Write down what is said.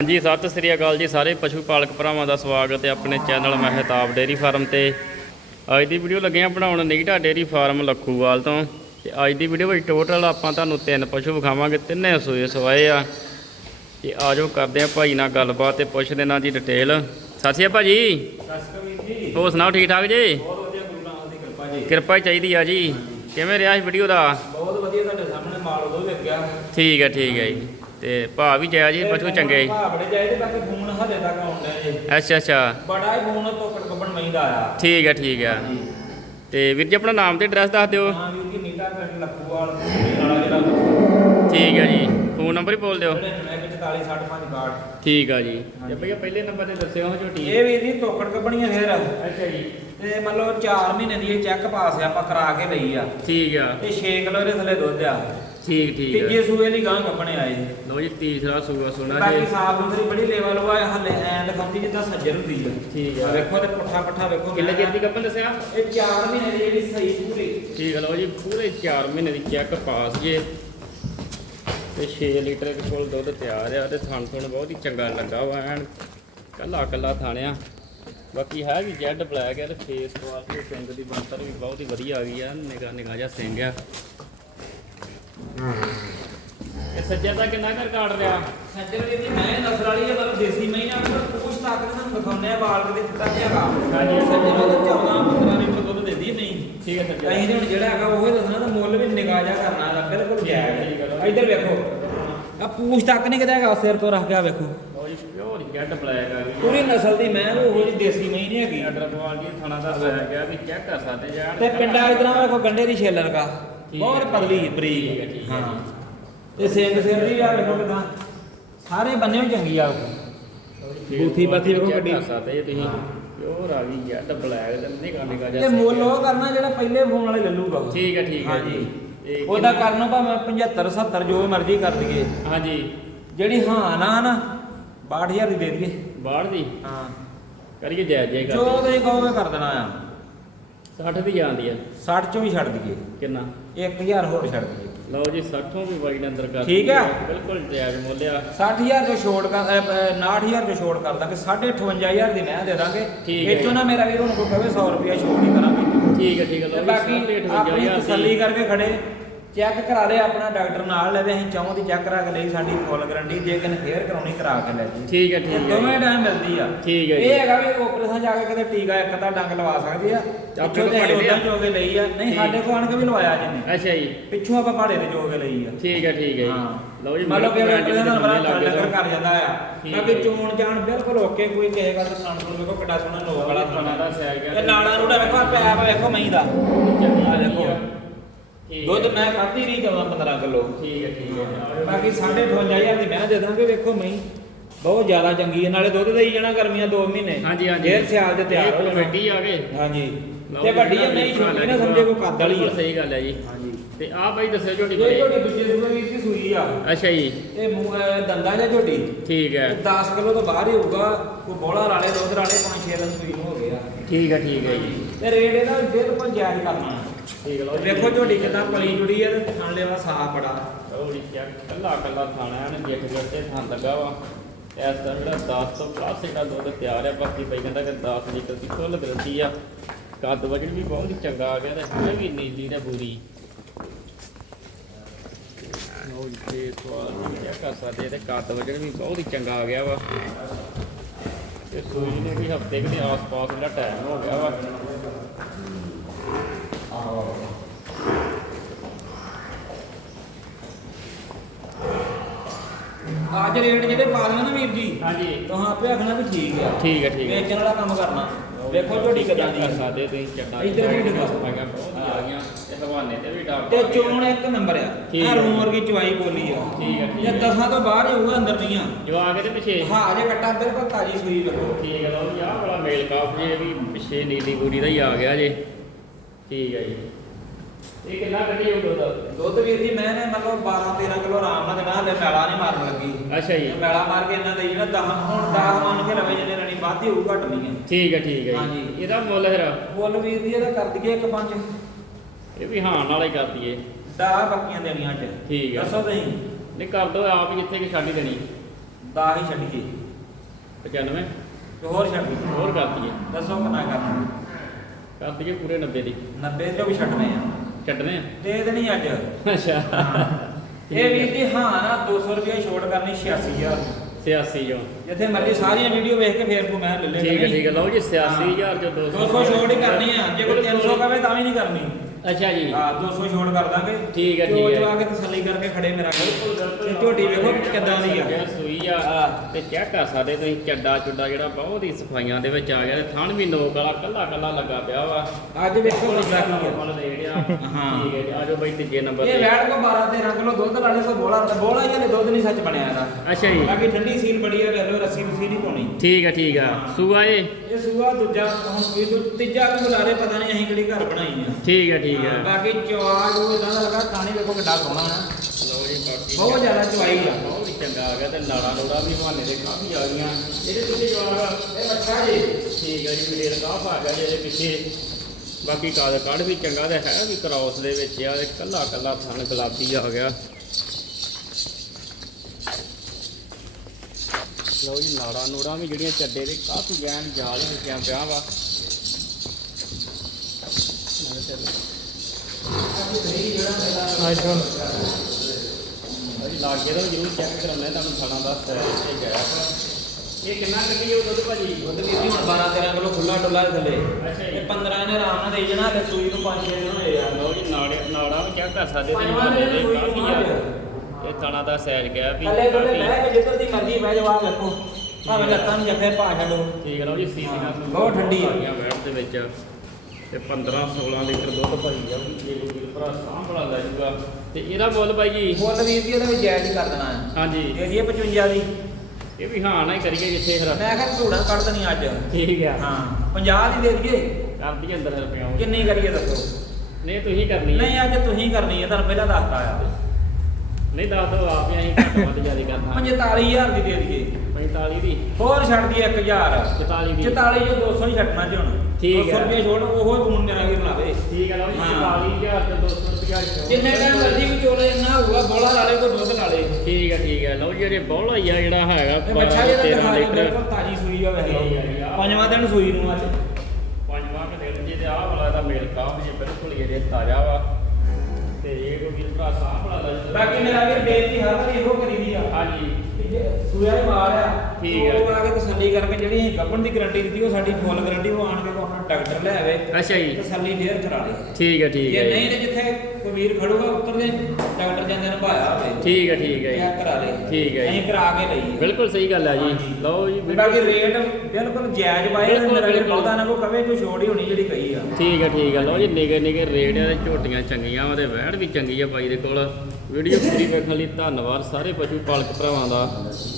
ਹਾਂਜੀ ਸਤਿ ਸ੍ਰੀ ਅਕਾਲ ਜੀ ਸਾਰੇ ਪਸ਼ੂ ਪਾਲਕ ਭਰਾਵਾਂ ਦਾ ਸਵਾਗਤ ਹੈ ਆਪਣੇ ਚੈਨਲ ਮਹਿਤਾਬ ਡੇਅਰੀ ਫਾਰਮ ਤੇ। ਅੱਜ ਦੀ ਵੀਡੀਓ ਲੱਗੇ ਆ ਬਣਾਉਣ ਨੀਟਾ ਡੇਅਰੀ ਫਾਰਮ ਲੱਖੂਵਾਲ ਤੋਂ। ਤੇ ਅੱਜ ਦੀ ਵੀਡੀਓ ਵਿੱਚ ਟੋਟਲ ਆਪਾਂ ਤੁਹਾਨੂੰ ਤਿੰਨ ਪਸ਼ੂ ਵਿਖਾਵਾਂਗੇ ਤਿੰਨੇ ਸੂਏ ਸਵਾਏ ਆ। ਤੇ ਆਜੋ ਕਰਦੇ ਆ ਭਾਈ ਨਾਲ ਗੱਲਬਾਤ ਤੇ ਪੁੱਛਦੇ ਨਾਲ ਦੀ ਡਿਟੇਲ ਸਤਿ ਸ਼੍ਰੀ ਅਕਾਲ ਜੀ। ਹੋਰ ਸੁਣਾਓ ਠੀਕ ਠਾਕ ਜੀ? ਬਹੁਤ ਵਧੀਆ ਗੁਰੂ ਨਾਨਕ ਦੀ ਕਿਰਪਾ ਜੀ। ਕਿਰਪਾ ਹੀ ਚਾਹੀਦੀ ਆ ਜੀ। ਕਿਵੇਂ ਰਿਹਾ ਇਸ ਵੀਡੀਓ ਦਾ? ਬਹੁਤ ਵਧੀਆ ਤੁਹਾਡੇ ਸਾਹਮਣੇ ਮਾਲ ਉਦੋਂ ਵੀ ਲੱਗਿਆ ਠੀਕ ਹੈ ਠੀਕ ਹੈ ਜੀ। ਤੇ ਭਾਅ ਵੀ ਜਾਇਆ ਜੀ ਪਸ਼ੂ ਚੰਗੇ ਜੀ। ਭਾਅ ਬੜੇ ਚਾਹੀਦੇ ਬਾਕੀ ਫੋਨ ਹਲੇ ਤੱਕ ਆਉਂਦਾ ਜੀ। ਅੱਛਾ ਅੱਛਾ। ਬੜਾ ਹੀ ਫੋਨ ਤੋਕੜ ਕੱਪਣ ਮਹਿੰਦਾ ਆ। ਠੀਕ ਹੈ ਠੀਕ ਹੈ ਜੀ ਤੇ ਵੀਰ ਜੀ ਆਪਣਾ ਨਾਮ ਤੇ ਐਡਰੈਸ ਦੱਸ ਦਿਓ। ਹਾਂ ਵੀਰ ਜੀ ਨੀਲਾ ਪਿੰਡ ਲੱਖੂਵਾਲ ਵਾਲਾ ਜਿਹੜਾ ਠੀਕ ਹੈ ਜੀ। ਫੋਨ ਨੰਬਰ ਹੀ ਬੋਲ ਦਿਓ। 994465 ਠੀਕ ਆ ਜੀ। ਭਈਆ ਪਹਿਲੇ ਨੰਬਰ ਤੇ ਦੱਸਿਓ ਝੋਟੀ ਇਹ ਵੀਰ ਜੀ ਤੋਕੜ ਕੱਪਣੀਆਂ ਫੇਰ। ਅੱਛਾ ਜੀ। ਤੇ ਮੰਨ ਲਓ 4 ਮਹੀਨੇ ਦੀ ਇਹ ਚੈੱਕ ਪਾਸ ਆ ਆਪਾਂ ਕਰਾ ਕੇ ਲਈ ਆ। ਠੀਕ ਆ। ਤੇ 6 ਕਿਲੋ ਦੇ ਥੱਲੇ ਦੁੱਧ ਆ। ਠੀਕ ਠੀਕ ਤੀਜੇ ਆ ਸੂਏ ਦੀ ਗਾਂ ਕੱਪਣੇ ਆਏ ਲਓ ਜੀ ਤੀਸਰਾ ਸੂਆ ਸੁਣਾ ਬਾਕੀ ਜੀ ਸਾਫ਼ ਸੁਥਰੀ ਬੜੀ ਲੈਵਲ ਵਾ ਹਲੇ ਐਂ ਦਿਖਾਉਂਦੀ ਜਿੱਦਾਂ ਸੱਜਰ ਹੁੰਦੀ ਆ। ਠੀਕ ਆਹ ਆ। ਵੇਖੋ ਤੇ ਪੁੱਠਾ ਪੁੱਠਾ ਵੇਖੋ ਕਿੰਨੇ ਚਿਰ ਦੀ ਕੱਪਨ ਦੱਸਿਆ? ਇਹ 4 ਮਹੀਨੇ ਦੀ ਜਿਹੜੀ ਸਹੀ ਪੂਰੀ। ਠੀਕ ਆ ਲਓ ਜੀ ਪੂਰੇ 4 ਮਹੀਨੇ ਦੀ ਚੈੱਕ ਪਾਸ ਜੇ। ਤੇ 6 ਲੀਟਰ ਦੇ ਕੋਲ ਦੁੱਧ ਤਿਆਰ ਆ ਤੇ ਥਣ ਥਣ ਬਹੁਤ ਹੀ ਚੰਗਾ ਲੱਗਾ ਵਾ ਐਨ। ਕੱਲਾ ਕੱਲਾ ਥਾਣਿਆ। ਬਾਕੀ ਹੈ ਵੀ ਜੈਡ ਬਲੈਕ ਹੈ ਤੇ ਫੇਸ ਕੁਆਲਿਟੀ ਸਿੰਗ ਦੀ ਬਣਤਰ ਵੀ ਬਹੁਤ ਹੀ ਵਧੀਆ ਆ ਗਈ ਆ ਨਿਗਾ ਨਿਗਾ ਜਿਹਾ ਸਿੰਗ ਆ। ਇਹ ਸੱਜਰ ਦਾ ਕਿੰਨਾ ਘਰ ਕਾਟ ਰਿਹਾ? ਸੱਜਰ ਦੀ ਦੀ ਮੈਂ ਨਸਲ ਵਾਲੀ ਹੈ ਮਤਲਬ ਦੇਸੀ ਮੈਂ ਨਾ ਪਰ ਕੁਝ ਤਾਕਤ ਨਾਲ ਦਿਖਾਉਂਦੇ ਆ ਬਾਲ ਦੇ ਕਿੱਦਾਂ ਕਿ ਹੈਗਾ ਹਾਂਜੀ। ਸੱਜਰ ਉਹ 14 15 ਲੀਟਰ ਦੁੱਧ ਦਿੰਦੀ ਨਹੀਂ। ਠੀਕ ਹੈ ਸੱਜਰ ਅਸੀਂ ਨੇ ਹੁਣ ਜਿਹੜਾ ਹੈਗਾ ਉਹ ਹੀ ਦੱਸਣਾ ਤਾਂ ਮੁੱਲ ਵੀ ਨਿਗਾਹ ਜਾ ਕਰਨਾ ਹੈਗਾ ਬਿਲਕੁਲ ਠੀਕ ਹੈ, ਜਾਇਜ਼। ਇੱਧਰ ਵੇਖੋ। ਆ ਪੂਛ ਤੱਕ ਨਹੀਂ ਕਿਤੇ ਹੈਗਾ ਸਿਰ ਤੋਂ ਰੱਖ ਗਿਆ ਵੇਖੋ। ਉਹ ਜੀ ਪਿਓਰ ਜੈਡ ਬਲੈਕ ਆ ਗਈ। ਪੂਰੀ ਨਸਲ ਦੀ ਮੈਂ ਉਹ ਜਿਹੀ ਦੇਸੀ ਮੈਂ ਨਹੀਂ ਹੈਗੀ। ਆਰਡਰ ਕੁਆਲਿਟੀ ਥਾਣਾ ਦਾ ਹੋਇਆ ਗਿਆ ਵੀ ਚੈੱਕ ਕਰ ਸਕਦੇ ਜਾਣ ਤੇ ਪਿੰਡਾਂ ਇਧਰਾਂ ਵੇਖੋ ਗੰਡੇ ਦੀ ਛੇਲ ਲਗਾ ਠੀਕ ਬਹੁਤ। ਪਤਲੀ ਬਰੀਕ ਹੈ। ਤੇ ਸਿੰਘ ਸਿਰ ਦੀ ਆ ਵੇਖੋ ਕਿਦਾਂ। ਸਾਰੇ ਬੰਨੇ ਚੰਗੀ ਆ ਬੂਥੀ ਬਾਥੀ ਵੇਖੋ ਗੱਡੀ। ਕਰ ਸਕਦੇ ਜੀ ਤੁਸੀਂ ਪਿਓਰ ਆ ਗਈ ਜੈਡ ਬਲੈਕ ਤੇ ਮੁੱਲ। ਉਹ ਕਰਨਾ ਜਿਹੜਾ ਪਹਿਲੇ ਫੋਨ ਵਾਲੇ ਲੱਲੂਗਾ ਉਹ। ਠੀਕ ਹੈ ਠੀਕ ਹੈ ਹਾਂਜੀ। ਉਹਦਾ ਕਰਨਾ ਭਾਵੇਂ 75 70 ਜੋ ਮਰਜ਼ੀ ਕਰ ਦਈਏ ਹਾਂਜੀ। ਜਿਹੜੀ ਹਾਂ ਨਾ ਨਾ 62000 ਦੀ ਦੇ ਦਈਏ। ਬਾਹਰ ਦੀ? ਹਾਂ। ਕਰੀਏ ਜੈ ਜੈ ਜੋ ਤੁਸੀਂ ਕਹੋਗੇ ਕਰ ਦੇਣਾ ਆ। 60 ਦੀ ਜਾਂਦੀ ਆ। 60 ਚੋਂ ਵੀ ਛੱਡ ਦਈਏ। ਕਿੰਨਾ? 1000 ਹੋਰ ਛੱਡ ਦਈਏ। ਲਓ ਜੀ 60 ਵੀ ਵਾਈਡ ਅੰਦਰ ਕਰ ਠੀਕ ਆ। ਬਿਲਕੁਲ ਜਾਇਜ਼ ਮੁੱਲ ਆ। 60000 ਜੋ ਛੋੜ ਕਰ 69000 ਜੋ ਛੋੜ ਕਰ ਦਾਂਗੇ 58500 ਦੀ ਮੈਂ ਦੇ ਦਾਂਗੇ। ਵਿੱਚੋਂ ਨਾ ਮੇਰਾ ਵੀਰ ਹੁਣ ਕੋਈ ਕਹੇ 100 ਰੁਪਿਆ ਛੋੜ ਨਹੀਂ ਕਰਾਂਗੇ। ਠੀਕ ਹੈ ਠੀਕ ਹੈ ਤੇ ਲਓ ਬਾਕੀ ਆਪਣੀ 58,000 ਤਸੱਲੀ ਕਰਕੇ ਖੜੇ। ਚੈੱਕ ਕਰਾ ਲੈ ਆਪਣਾ ਡਾਕਟਰ ਨਾਲ ਲੈਵੇ ਅਸੀਂ ਚਾਹੋਂ ਦੀ ਚੈੱਕ ਕਰਾ ਕੇ ਲਈ ਸਾਡੀ ਫੁੱਲ ਗਰੰਟੀ ਜੇ ਕਿਨ ਫੇਅਰ ਕਰਾਉਣੀ ਕਰਾ ਕੇ ਲੈ ਜੀ। ਠੀਕ ਹੈ ਠੀਕ ਹੈ। ਦੋਵੇਂ ਟਾਈਮ ਮਿਲਦੀ ਆ। ਠੀਕ ਹੈ ਜੀ। ਇਹ ਹੈਗਾ ਵੀ ਆਪਰੇਸ਼ਨ ਜਾ ਕੇ ਕਿਤੇ ਟੀਕਾ ਇੱਕ ਅੱਧਾ ਡੰਗ ਲਵਾ ਸਕਦੇ ਆ ਪਿੱਛੋਂ ਤੇ ਕੋਲ ਉਦਾਂ ਚੋਗੇ ਲਈ ਆ ਨਹੀਂ। ਸਾਡੇ ਕੋਲ ਆਣ ਕੇ ਵੀ ਲਵਾਇਆ ਜਿੰਨੇ ਅੱਛਾ ਜੀ। ਪਿੱਛੋਂ ਆਪਾਂ ਪਹਾੜੇ ਤੇ ਚੋਗੇ ਲਈ ਆ। ਠੀਕ ਹੈ ਠੀਕ ਹੈ ਜੀ। ਹਾਂ। ਲਓ ਜੀ ਮੰਨ ਲਓ ਕਿ ਆਪਰੇਸ਼ਨ ਨਾਲ ਬੜਾ ਡੰਗਰ ਕਰ ਜਾਂਦਾ ਆ। ਬਾਕੀ ਹੈ। ਚੋਣ ਜਾਣ ਬਿਲਕੁਲ ਓਕੇ ਕੋਈ ਕਿਸੇ ਗੱਲ ਦਾ ਸਾਨ ਕੋਲ ਵੇਖੋ ਕਿੱਡਾ ਸੋਹਣਾ ਲੋਕ ਵਾਲਾ ਖਾਣਾ ਦਾ ਸਿਆਲ ਗਿਆ ਇਹ ਨਾੜਾ ਨੂੜਾ ਵੇਖੋ ਪੈਪ ਵੇਖੋ ਮਹੀਂ ਦਾ। ਆ ਦੇਖੋ। ਠੀਕ ਦੁੱਧ। ਮੈਂ ਖਾਧੀ ਨਹੀਂ ਜਾਵਾਂ 15 ਕਿਲੋ। ਠੀਕ ਹੈ ਠੀਕ ਹੈ। ਬਾਕੀ 58500 ਦੀ ਮੈਂ ਦੇ ਦਾਂਗੇ ਵੇਖੋ ਮਹੀਂ। ਬਹੁਤ ਜ਼ਿਆਦਾ ਚੰਗੀ ਹੈ ਨਾਲੇ ਦੁੱਧ ਦੇਈ ਜਾਣਾ ਗਰਮੀਆਂ 2 ਮਹੀਨੇ। ਹਾਂਜੀ ਹਾਂਜੀ। ਫੇਰ ਸਿਆਲ ਦੇ ਤਿਆਰ ਹੋ ਜਾਣਾ। ਕਮੇਟੀ ਆ ਗਏ ਹਾਂਜੀ। ਤੇ ਵੱਡੀ ਹੈ ਨਹੀਂ ਛੋਟੀ ਨਾ ਸਮਝੇ ਕੋਈ ਕੱਦ ਵਾਲੀ ਆ। ਸਹੀ ਗੱਲ ਹੈ ਜੀ। ਹਾਂਜੀ। ਤੇ ਆ ਬਾਈ ਦੱਸਿਓ ਝੋਟੀ ਇਹ ਬਾਰੇ ਝੋਟੀ ਦੂਜੇ ਸੂਏ ਦੀ ਸੂਈ ਆ। ਅੱਛਾ ਜੀ। ਇਹ ਮੂੰਹ ਅਹ ਦੰਦਾ ਜਾਂ ਝੋਟੀ? ਠੀਕ ਹੈ। 10 ਕਿਲੋ ਤੋਂ ਬਾਹਰ ਹੀ ਹੋਊਗਾ ਕੋਈ ਬੋਲਾ ਰਾਲੇ ਦੁੱਧ ਰਾਲੇ 5-6 ਦਿਨ ਸੂਈ ਨੂੰ ਹੋ ਗਿਆ। ਠੀਕ ਹੈ ਠੀਕ ਹੈ ਜੀ। ਤੇ ਰੇਟ ਇਹਦਾ ਬਿਲਕੁਲ ਜਾਇਜ਼ ਕਰਨਾ। ਠੀਕ ਲਓ ਜੀ। ਵੇਖੋ ਝੋਟੀ ਕਿਦਾਂ ਪਲੀ ਜੁੜੀ ਹੈ ਤੇ ਥਣ ਲੈਵਾ ਸਾਫ਼ ਬੜਾ। ਲਓ ਜੀ ਕੱਲਾ ਕੱਲਾ ਖਾਣਾ ਹੈ ਜਿੱਟ ਜਿੱਟ ਤੇ ਥਾਂ ਲੱਗਾ ਵਾ। ਇਸ ਦਾ ਜਿਹੜਾ 10 ਤੋਂ ਪਲੱਸ ਇਹਦਾ ਦੁੱਧ ਤਿਆਰ ਹੈ ਬਾਕੀ ਬਈ ਕਹਿੰਦਾ ਕਿ 10 ਲੀਟਰ ਦੀ ਫੁੱਲ ਗਰੰਟੀ ਆ। ਕੱਦ ਵਜਣ ਵੀ ਬਹੁਤ ਹੀ ਚੰਗਾ ਆ ਗਿਆ ਤੇ ਹੈ ਵੀ ਨੀਲੀ ਤੇ ਬੂਰੀ ਲਓ ਤੇ ਸਵਾਲ ਵੀ ਕਿਆ ਕਰ ਸਕਦੇ ਤੇ ਕੱਦ ਵਜਨ ਵੀ ਬਹੁਤ ਹੀ ਚੰਗਾ ਆ ਗਿਆ ਵਾ। ਤੇ ਸੂਈ ਨੇ ਵੀ ਹਫ਼ਤੇ ਦੇ ਆਸ-ਪਾਸ ਜਿਹੜਾ ਟਾਈਮ ਹੋ ਗਿਆ ਵਾ। ਅੱਜ ਰੇਟ ਜਿਹੜੇ ਪਾ ਦੇਣਾ ਨਾ ਵੀਰ ਜੀ ਹਾਂਜੀ। ਤਾਂ ਆਪੇ ਆਖਣਾ ਵੀ ਠੀਕ ਆ। ਠੀਕ ਹੈ ਠੀਕ ਹੈ ਵੇਚਣ ਵਾਲਾ ਕੰਮ ਕਰਨਾ। ਵੇਖੋ ਝੋਟੀ ਕਿਦਾਂ ਦੀ। ਕਰ। ਸਕਦੇ ਤੁਸੀਂ ਚੱਡਾ ਇੱਧਰ ਵੀ ਦਿਖਾ। ਹੈਗਾ ਬਹੁਤ ਹੀ ਆ ਗਈਆਂ। ਤੇ ਹਵਾਨੇ ਤੇ ਵੀ ਡਾਕ ਤੇ ਚੋਣ ਇੱਕ ਨੰਬਰ ਆ। ਆ। ਹੈ। ਰੂਮ ਵਰਗੀ ਚਵਾਈ ਬੋਲੀ ਆ। ਠੀਕ ਹੈ ਠੀਕ ਹੈ ਦਸਾਂ ਤੋਂ ਬਾਹਰ ਹੀ ਹੋਊਗਾ ਅੰਦਰ ਨਹੀਂ ਆ ਜਵਾ ਕੇ ਤੇ ਪਿੱਛੇ। ਹਾਂ ਜੇ ਕੱਟਾ ਬਿਲਕੁਲ ਤਾਜੀ ਸੂਈ ਵੇਖੋ। ਠੀਕ ਹੈ ਲਓ ਜੀ ਆਹ ਵਾਲਾ ਮੇਲ ਕਾਫ ਜੇ ਵੀ ਪਿੱਛੇ ਨੀਲੀ ਬੂਰੀ ਦਾ ਹੀ ਆ ਗਿਆ ਜੇ। ਠੀਕ ਹੈ ਜੀ। ਇਹ ਕਿੰਨਾ ਕੱਢੀ ਉਹ ਦੁੱਧ? ਦੁੱਧ ਵੀਰ ਜੀ ਮੈਂ ਨੇ ਮਤਲਬ 12 13 ਕਿਲੋ ਆਰਾਮ ਨਾਲ ਦੇਣਾ ਹਲੇ ਮੈਲਾ ਨਹੀਂ ਮਾਰਨ ਲੱਗੀ। ਅੱਛਾ ਜੀ। ਮੈਲਾ ਮਾਰ ਕੇ ਇਹਨਾਂ ਦੇਈ ਨਾ 10 ਹੁਣ 10 ਮੰਨ ਕੇ ਰਵੇ ਜਿਹਨੇ ਰਣੀ ਵਾਧੀ ਹੋਊ ਘਟ ਨਹੀਂ ਹੈ। ਠੀਕ ਹੈ ਠੀਕ ਹੈ ਹਾਂਜੀ। ਜੀ ਇਹਦਾ ਮੁੱਲ ਫਿਰ? ਮੁੱਲ ਵੀਰ ਜੀ ਇਹਦਾ ਕਰ ਦਈਏ ਇੱਕ ਪੰਜ। ਇਹ ਵੀ ਹਾਨ ਵਾਲਾ ਹੀ ਕਰ ਦਈਏ। ਦਾ ਬੱਕੀਆਂ ਦੇਣੀਆਂ ਅੱਜ। ਠੀਕ ਆ। ਦੱਸੋ ਤੁਸੀਂ। ਨਹੀਂ ਕਰ ਦੋ ਆਪ ਹੀ ਜਿੱਥੇ ਕਿ ਛੱਡ ਹੀ ਦੇਣੀ? ਦਾ ਹੀ ਛੱਡੀਏ। 95 ਤੇ ਹੋਰ ਛੱਡ। ਹੋਰ ਕਰ ਦਈਏ। ਦੱਸੋ ਕਿੰਨਾ ਕਰਨਾ। ਕਰ ਦਈਏ ਪੂਰੇ 90 ਦੀ। 90 ਚੋਂ ਵੀ ਛੱਡਨੇ ਆ। ਛੱਡਨੇ ਆ? ਦੇ ਦੇਣੀ ਅੱਜ। ਅੱਛਾ। ਇਹ ਵੀਰ ਜੀ ਹਾਂ ਨਾ 200 ਰੁਪਏ ਛੋਟ ਕਰਨੀ 86000 86 ਜੋ ਜਿੱਥੇ ਮਰਜ਼ੀ ਸਾਰੀਆਂ ਵੀਡੀਓ ਵੇਖ ਕੇ ਫੇਰ ਕੋ ਮੈਂ ਲੈ ਲੈ ਠੀਕ ਹੈ ਠੀਕ ਹੈ। ਲਓ ਜੀ 86000 ਜੋ 200 200 ਛੋਟ ਹੀ ਕਰਨੀ ਆ। ਜੇ ਕੋਈ 300 ਕਵੇ ਤਾਂ ਵੀ ਨਹੀਂ ਕਰਨੀ। ਅੱਛਾ ਜੀ। ਹਾਂ 200 ਛੋਟ ਕਰ ਦਾਂਗੇ। ਠੀਕ ਹੈ, ਜੋ ਠੀਕ ਹੈ। ਜਵਾ ਕੇ ਤਸੱਲੀ ਕਰਕੇ ਖੜੇ ਮੇਰਾ ਕੋਲ ਝੋਟੀ ਵੇਖੋ ਕਿੱਦਾਂ ਦੀ ਆ। ਸੂਈ ਆ। ਤੇ ਚੈੱਕ ਕਰ ਸਕਦੇ ਤੁਸੀਂ ਚੱਡਾ ਚੁੱਡਾ ਜਿਹੜਾ ਬਹੁਤ ਹੀ ਸਫਾਈਆਂ ਦੇ ਵਿੱਚ ਆ ਗਿਆ ਤੇ ਥਣ ਵੀ ਨੋਕ ਵਾਲਾ ਕੱਲਾ ਕੱਲਾ ਲੱਗਾ ਪਿਆ ਵਾ। ਅੱਜ ਵੇਖੋ ਲੱਗਾ ਕੀ ਆ। ਹਾਂ। ਠੀਕ ਹੈ ਜੀ ਆਜੋ ਬਾਈ ਤੀਜੇ ਨੰਬਰ ਇਹ ਵੈਟ ਕੋ 12 13 ਕਿਲੋ ਦੁੱਧ ਵਾਲੇ ਕੋ ਬੋਲਾ ਬੋਲਾ ਹਲੇ ਦੁੱਧ ਨਹੀਂ ਸੱਚ ਬਣਿਆ ਇਹਦਾ। ਅੱਛਾ ਜੀ। ਬਾਕੀ ਠੰਡੀ ਸੀਲ ਬੜੀ ਆ ਵੇਲੋ ਰੱਸੀ ਰੁਸੀ ਨਹੀਂ ਪਾਉਣੀ। ਠੀਕ ਹੈ ਠੀਕ ਆ। ਸੂਆ ਇਹ? ਇਹ ਸੂਆ ਦੂਜਾ ਹੁਣ ਦੂ- ਤੀਜਾ ਵੀ ਬੁਲਾਰੇ ਪਤਾ ਨਹੀਂ ਅਸੀਂ ਕਿਹੜੀ ਘਰ ਬਣਾਈ ਆ। ਠੀਕ ਹੈ ਠੀਕ ਹਾਂ, ਬਾਕੀ ਚਵਾਜ ਉਹ ਇਦਾਂ ਦਾ ਲੱਗਾ ਖਾਣੀ ਵੇਖੋ ਕਿੱਡਾ ਸੋਹਣਾ ਹੈ ਜੀ ਬਾਕੀ ਬਹੁਤ ਜ਼ਿਆਦਾ ਚਵਾਈ ਆ। ਬਹੁਤ ਹੀ ਚੰਗਾ ਆ ਗਿਆ ਤੇ ਨਾੜਾ ਨੂੜਾ ਵੀ ਬਹਾਨੇ ਦੇ ਕਾਫੀ ਆ ਗਈਆਂ। ਇਹਦੇ ਪਿੱਛੇ ਜਵਾਬ ਇਹ ਅੱਛਾ ਜੀ। ਠੀਕ ਹੈ ਜੀ ਮੇਰ ਕਾਫ ਆ ਗਿਆ ਜੀ ਇਹਦੇ ਪਿੱਛੇ। ਬਾਕੀ ਕਾਦ ਕਾੜ ਵੀ ਚੰਗਾ ਤੇ ਹੈ ਵੀ ਕ੍ਰਾਸ ਦੇ ਵਿੱਚ ਆ ਤੇ ਕੱਲਾ ਕੱਲਾ ਥਣ ਗੁਲਾਬੀ ਆ ਗਿਆ। ਲਓ ਜੀ ਨਾੜਾ ਨੂੜਾ ਵੀ ਜਿਹੜੀਆਂ ਚੱਡੇ ਦੇ ਕਾਫੀ ਵੈਨ ਜਾਲ ਹੋ ਗਿਆ ਪਿਆ ਵਾ। ਆਈਫੋਨ ਅਸੀਂ ਲਾਗੇ ਤੋਂ ਜ਼ਰੂਰ ਚੈੱਕ ਕਰਾਉਣਾ ਤੁਹਾਨੂੰ ਥਾਣਾ ਦਾ ਸਟਾਈਲ ਤੇ ਗਿਆ। ਇਹ ਕਿੰਨਾ ਕੱਢੀ ਉਹ ਦੁੱਧ ਭਾਜੀ? ਦੁੱਧ ਵੀ ਹੁਣ 12 13 ਕਿਲੋ ਖੁੱਲਾ ਦੇ ਥੱਲੇ। ਇਹ 15 ਨੇ ਆਰਾਮ ਨਾਲ ਦੇ ਜਣਾ ਤੇ ਸੂਈ ਨੂੰ 5 ਦਿਨ ਹੋਏ ਆ। ਲਓ ਜੀ ਨਾੜੇ ਨਾੜਾ ਵੀ ਚੈੱਕ ਕਰ ਸਕਦੇ ਸੂਈ ਕਾਫੀ ਨੂੰ ਆ ਇਹ ਥਾਣਾ ਦਾ ਸਾਈਜ਼ ਗਿਆ ਵੀ ਥੱਲੇ ਥੱਲੇ ਬਹਿ ਕੇ ਜਿੱਧਰ ਦੀ ਮਰਜ਼ੀ ਬਹਿ ਆ ਵੇਖੋ ਭਾਵੇਂ ਲੱਤਾਂ ਨੂੰ ਜੱਫੇ ਪਾ ਛੱਡੋ। ਠੀਕ ਲਓ ਜੀ ਸੀਜ਼ਨ ਬਹੁਤ ਠੰਡੀ ਆ। ਆ ਵੈਟ ਦੇ ਵਿੱਚ। ਤੇ 15 16 ਲੀਟਰ ਦੁੱਧ ਜੇ ਕੋਈ ਭਰਾ ਸਾਂਭਲਾ ਲੈ ਜੂਗਾ। ਤੇ ਇਹਦਾ ਮੁੱਲ ਬਾਈ ਜੀ? ਮੁੱਲ ਵੀਰ ਜੀ ਇਹਦਾ ਵੀ ਜਾਇਜ਼ ਹੀ ਕਰ ਦੇਣਾ ਹੈ। ਹਾਂਜੀ। ਦੇ ਦਈਏ 55 ਦੀ। ਇਹ ਵੀ ਹਾਂ ਨਾ ਹੀ ਕਰੀਏ ਜਿੱਥੇ ਫਿਰ ਮੈਂ ਕਿਹਾ ਧੂੜਾ ਕੱਢ ਦੇਣੀ ਅੱਜ। ਠੀਕ ਆ। ਹਾਂ 50 ਦੀ ਦੇ ਦਈਏ। ਕਰਦੀ ਅੰਦਰ ਰੁਪਿਆ ਕਿੰਨੀ ਕਰੀਏ ਦੱਸੋ? ਨਹੀਂ ਤੁਸੀਂ ਕਰਨੀ ਹੈ ਨਹੀਂ ਅੱਜ ਤੁਸੀਂ ਕਰਨੀ ਹੈ ਤੁਹਾਨੂੰ ਪਹਿਲਾਂ ਦੱਸਤਾ ਆ। ਨਹੀਂ ਦੱਸ ਦੋ ਆਪ ਹੀ ਅਸੀਂ ਘੱਟ ਵੱਧ ਜ਼ਿਆਦਾ ਕਰਨਾ। 45000 ਦੀ ਦੇ ਦਈਏ। 45 ਦੀ। ਹੋਰ ਛੱਡ ਦਈਏ 1000 44 ਦੀ। 44 ਜੋ 200 ਹੀ ਛੱਡਣਾ ਜੀ ਹੁਣ। ਠੀਕ 200 ਹੈ। ਰੁਪਏ ਛੋੜ ਉਹ ਹੀ ਮੇਰਾ ਵੀਰ ਲਾਵੇ। ਠੀਕ ਹੈ ਲਓ ਜੀ ਹਾਂ। 44000 ਤੇ 200 ਰੁਪਿਆ ਛੋੜ। ਜਿੰਨੇ ਟਾਈਮ ਮਰਜ਼ੀ ਵੀ ਚੋਲੇ ਇੰਨਾ ਹੋਊਗਾ ਬੋਲਾ ਲਾ ਲੇ ਕੋਈ ਦੁੱਧ ਲਾ ਲੇ ਠੀਕ ਹੈ ਠੀਕ ਹੈ। ਲਓ ਜੀ ਇਹ ਬੌਲਾ ਹੀ ਆ ਜਿਹੜਾ ਹੈਗਾ ਇਹ ਬੱਚਾ ਜਿਹੜਾ 13 ਦਿਖਾ ਰਿਹਾ ਲੀਟਰ ਤਾਜੀ ਸੂਈ ਆ ਆਹ। ਪੰਜਵਾਂ ਦਿਨ ਸੂਈ ਨੂੰ ਅੱਜ। ਪੰਜਵਾਂ ਦਿਨ ਜੀ ਤੇ ਆਹ ਵਾਲਾ ਦਾ ਮੇਲ ਕਾਫ ਜੀ ਬਿਲਕੁਲ ਹੀ ਇਹਦੇ ਤਾਜ਼ਾ ਵਾ। ਤੇ ਇਹ ਕੋਈ ਵੀਰ ਭਰਾ ਸਾਹ ਵਾਲਾ ਦਾ ਬਾਕੀ ਮੇਰਾ ਵੀਰ ਬੇਨਤੀ ਹਰ ਵਾਰੀ ਇਹੋ ਕਰੀਦੀ ਆ। ਹਾਂਜੀ। ਸੂਆ ਹੀ ਮਾਰ ਆ। ਠੀਕ ਹੈ। ਉਹ ਆ ਕੇ ਤਸੱਲੀ ਕਰਕੇ ਜਿਹੜੀ ਅਸੀਂ ਗੱਭਣ ਦੀ ਗਾਰੰਟੀ ਦਿੱਤੀ ਉਹ ਸਾਡੀ ਫੁੱਲ ਗਾਰੰਟੀ ਉਹ ਆਣ ਕੇ ਕੋ ਆਪਣਾ ਡਾਕਟਰ ਲੈ ਆਵੇ। ਅੱਛਾ ਜੀ। ਤਸੱਲੀ ਫੇਰ ਕਰਾ ਲੇ ਠੀਕ ਹੈ ਠੀਕ ਜੇ ਹੈ ਨਹੀਂ ਤੇ ਜਿੱਥੇ ਕੋਈ ਵੀਰ ਖੜੂਗਾ ਉੱਤਰ ਦੇ ਡਾਕਟਰ ਜਾਂਦੇ ਨੂੰ ਭਾਇਆ ਹੋਵੇ। ਠੀਕ ਹੈ ਠੀਕ ਹੈ ਚੈੱਕ ਜੀ ਕਰਾ ਲੇ ਠੀਕ ਹੈ ਜੀ। ਅਸੀਂ ਕਰਾ ਕੇ ਲਈਏ ਬਿਲਕੁਲ ਸਹੀ ਗੱਲ ਹੈ ਜੀ। ਲਓ ਜੀ ਬਾਕੀ ਬਿਲਕੁਲ। ਰੇਟ ਬਿਲਕੁਲ ਜਾਇਜ਼ ਪਾਏ ਬਿਲਕੁਲ, ਬਿਲਕੁਲ। ਬਹੁਤਾ ਨਾ ਕੋ ਕਵੇ ਕੋਈ ਛੋੜ ਹੀ ਹੋਣੀ ਜਿਹੜੀ ਕਹੀ ਆ। ਠੀਕ ਹੈ ਠੀਕ ਹੈ ਲਓ ਜੀ ਨਿਗੇ ਨਿਗੇ ਰੇਟ ਆ ਤੇ ਝੋਟੀਆਂ ਚੰਗੀਆਂ ਵਾ ਤੇ ਵਹਿੜ ਵੀ ਚੰਗੀ ਆ ਬਾਈ ਦੇ ਕੋਲ। ਵੀਡੀਓ ਪੂਰੀ ਵੇਖਣ ਲਈ ਧੰਨਵਾਦ ਸਾਰੇ ਪਸ਼ੂ ਪਾਲਕ ਭਰਾਵਾਂ ਦਾ। palavras.